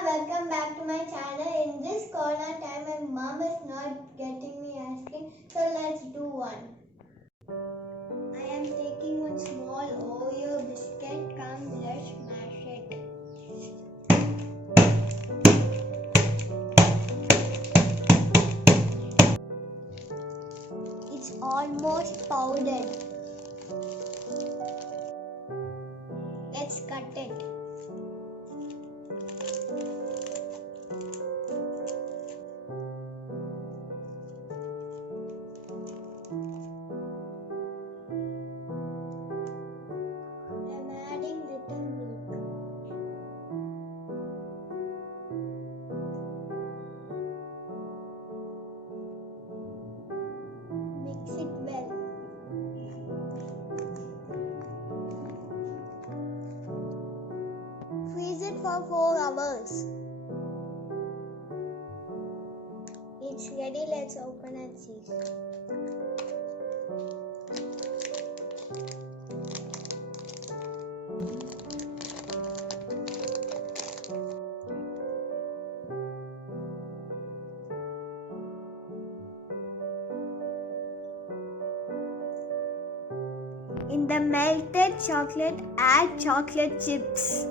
welcome back to my channel. In this corona time, my mom is not getting me ice cream, so let's do one. I am taking one small Oreo biscuit. Come, let's smash it. It's almost powdered. Let's cut it. I'm adding little milk. Mix it well. Freeze it for 4 hours. It's ready, let's open and see. In the melted chocolate, add chocolate chips.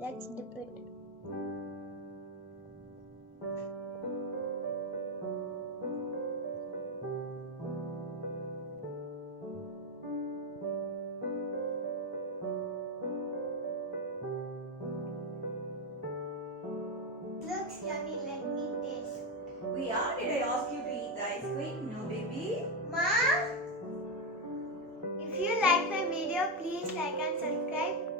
Let's dip it. Looks yummy, let me taste. Priya, did I ask you to eat the ice cream? No, baby. Mom, if you like my video, please like and subscribe.